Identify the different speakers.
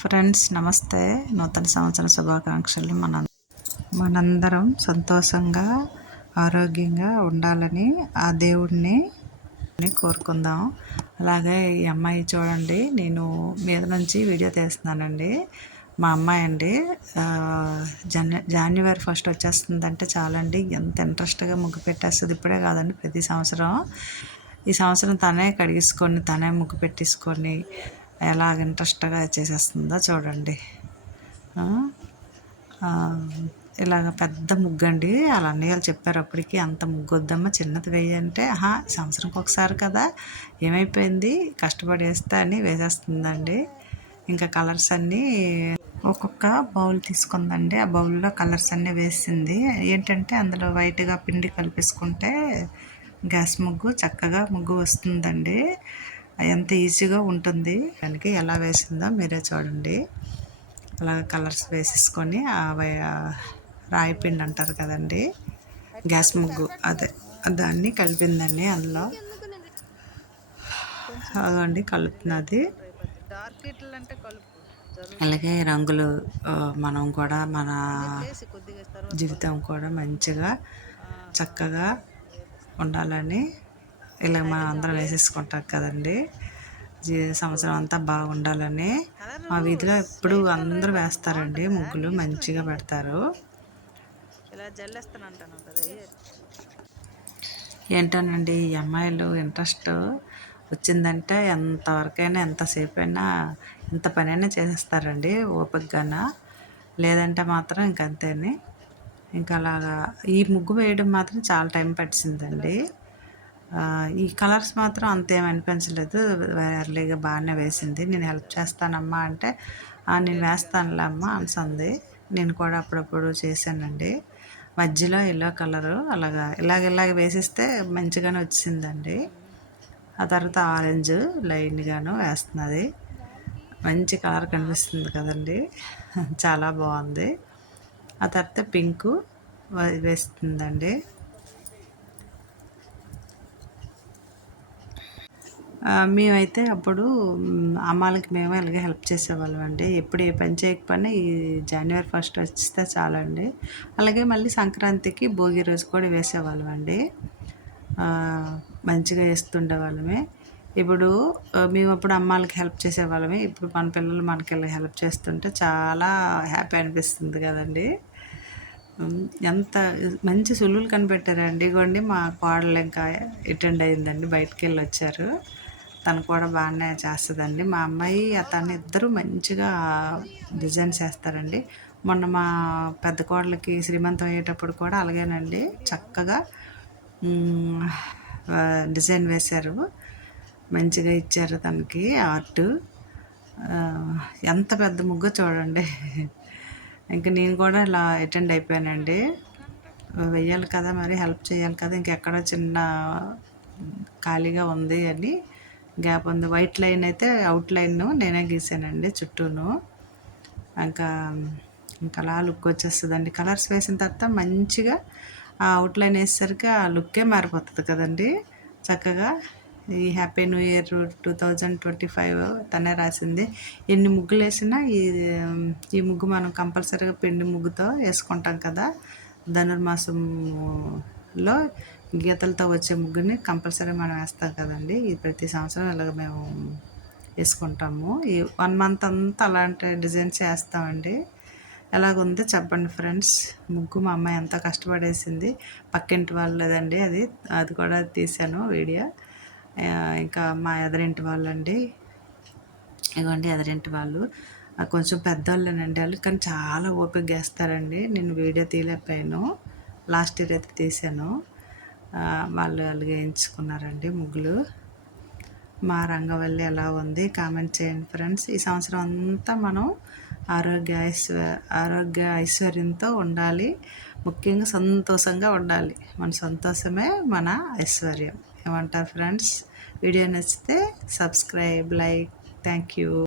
Speaker 1: Friends నమస్తే. నూతన సంవత్సర శుభాకాంక్షలు. మన మనందరం సంతోషంగా ఆరోగ్యంగా ఉండాలని ఆ దేవుడిని కోరుకుందాం. అలాగే ఈ అమ్మాయి చూడండి నేను మీద నుంచి వీడియో తీస్తున్నానండి. మా అమ్మాయి అండి జన జాన్యువరి ఫస్ట్ వచ్చేస్తుందంటే చాలండి ఎంత ఇంట్రెస్ట్గా ముగ్గు పెట్టేస్తుంది. ఇప్పుడే కాదండి ప్రతి సంవత్సరం. ఈ సంవత్సరం తనే కడిగేసుకొని తనే ముగ్గు పెట్టేసుకొని ఎలాగ ఇంట్రెస్ట్గా చేసేస్తుందో చూడండి. ఇలాగ పెద్ద ముగ్గు అండి అన్నయ్యలు అన్నయ్య చెప్పారు అప్పటికి అంత ముగ్గొద్దమ్మా చిన్నది వేయంటే. ఆహా సంవత్సరంకి ఒకసారి కదా. ఏమైపోయింది? కష్టపడి వేస్తే అని వేసేస్తుందండి. ఇంకా కలర్స్ అన్నీ ఒక్కొక్క బౌల్ తీసుకుందండి. ఆ బౌల్లో కలర్స్ అన్నీ వేసింది. ఏంటంటే అందులో వైట్గా పిండి కలిపేసుకుంటే గ్యాస్ ముగ్గు చక్కగా ముగ్గు వస్తుందండి. ఎంత ఈజీగా ఉంటుంది. దానికి ఎలా వేసిందో మీరే చూడండి. అలా కలర్స్ వేసేసుకొని రాయి పిండి అంటారు కదండి. గ్యాస్ ముగ్గు అదే దాన్ని కలిపిందండి అందులో. అదండి కలుపుతున్నది. అలాగే రంగులు మనం కూడా మన జీవితం కూడా మంచిగా చక్కగా ఉండాలని ఇలా మనం అందరం వేసేసుకుంటాం కదండి. సంవత్సరం అంతా బాగుండాలని మా వీధిలో ఎప్పుడు అందరూ వేస్తారండి. ముగ్గులు మంచిగా పెడతారు. ఏంటోనండి ఈ అమ్మాయిలు ఇంట్రెస్ట్ వచ్చిందంటే ఎంతవరకైనా ఎంతసేపు అయినా ఎంత పనైనా చేసేస్తారండి ఓపికగాన లేదంటే మాత్రం ఇంకంతేని. ఇంకా అలాగా ఈ ముగ్గు వేయడం మాత్రం చాలా టైం పట్టిందండి. ఈ కలర్స్ మాత్రం అంతేం అనిపించలేదు. ఎర్లీగా బాగానే వేసింది. నేను హెల్ప్ చేస్తానమ్మా అంటే నేను వేస్తానులే అమ్మ అనిసంది. నేను కూడా అప్పుడప్పుడు చేశానండి. మధ్యలో ఎల్లో కలరు అలాగా ఇలాగ ఇలాగ వేసిస్తే మంచిగానే వచ్చిందండి. ఆ తర్వాత ఆరెంజ్ లైన్గాను వేస్తున్నది. మంచి కలర్ కనిపిస్తుంది కదండి. చాలా బాగుంది. ఆ తర్వాత పింకు వేస్తుందండి. మేమైతే అప్పుడు అమ్మాలకి మేము ఇలాగే హెల్ప్ చేసేవాళ్ళం అండి. ఎప్పుడు ఏ పని చేయకపోయినా ఈ జనవరి ఫస్ట్ వస్తే చాలండి. అలాగే మళ్ళీ సంక్రాంతికి భోగి రోజు కూడా వేసేవాళ్ళం అండి. మంచిగా వేస్తుండే వాళ్ళమే ఇప్పుడు మేము అప్పుడు అమ్మాలకి హెల్ప్ చేసేవాళ్ళమే. ఇప్పుడు మన పిల్లలు మనకి హెల్ప్ చేస్తుంటే చాలా హ్యాపీ అనిపిస్తుంది కదండి. ఎంత మంచి సులువులు కనిపెట్టారండి. ఇగోండి మా కోడలు ఇంకా అటెండ్ అయిందండి బయటకు వెళ్ళి వచ్చారు. తను కూడా బాగానే చేస్తుందండి. మా అమ్మాయి తను ఇద్దరు మంచిగా డిజైన్ చేస్తారండి. మొన్న మా పెద్ద కోడలకి శ్రీమంతం అయ్యేటప్పుడు కూడా అలాగేనండి. చక్కగా డిజైన్ వేశారు. మంచిగా ఇచ్చారు తనకి ఆర్ట్. ఎంత పెద్ద ముగ్గు చూడండి. ఇంకా నేను కూడా ఇలా అటెండ్ అయిపోయానండి. వెయ్యాలి కదా మరి హెల్ప్ చేయాలి కదా ఇంకెక్కడో చిన్న ఖాళీగా ఉంది అని గ్యాప్ ఉంది. వైట్ లైన్ అయితే అవుట్ లైన్ నేనే గీసానండి చుట్టూను. ఇంకా ఇంకా అలా లుక్ వచ్చేస్తుందండి. కలర్స్ వేసిన తర్వాత మంచిగా ఆ అవుట్ లైన్ వేసేసరికి ఆ లుక్కే మారిపోతుంది కదండి. చక్కగా ఈ happy new year two thousand twenty five తనే రాసింది. ఎన్ని ముగ్గులు వేసినా ఈ ఈ ముగ్గు మనం కంపల్సరీగా పిండి ముగ్గుతో వేసుకుంటాం కదా. ధనుర్మాసంలో గీతలతో వచ్చే ముగ్గుని కంపల్సరీ మనం వేస్తాం కదండి. ఈ ప్రతి సంవత్సరం ఇలాగ మేము వేసుకుంటాము. ఈ వన్ మంత్ అంతా అలాంటి డిజైన్స్ వేస్తామండి ఎలాగుందో చెప్పండి ఫ్రెండ్స్? ముగ్గు మా అమ్మాయి ఎంత కష్టపడేసింది. పక్కింటి వాళ్ళదండి అది. అది కూడా తీసాను వీడియో. ఇంకా మా ఎదరింటి వాళ్ళండి. ఇదిగోండి ఎదరింటి వాళ్ళు. కొంచెం పెద్దవాళ్ళేనండి వాళ్ళు కానీ చాలా ఓపిక వేస్తారండి నేను వీడియో తీయలేకపోయాను. లాస్ట్ ఇయర్ అయితే తీసాను వాళ్ళు అలాగే ముగ్గులు. మా రంగవల్లి ఎలా ఉంది? కామెంట్ చేయండి ఫ్రెండ్స్. ఈ సంవత్సరం అంతా మనం ఆరోగ్య ఐశ్వ ఆరోగ్య ఐశ్వర్యంతో ఉండాలి. ముఖ్యంగా సంతోషంగా ఉండాలి. మన సంతోషమే మన ఐశ్వర్యం. ఏమంటారు ఫ్రెండ్స్? వీడియో నచ్చితే సబ్స్క్రైబ్ లైక్. Thank you.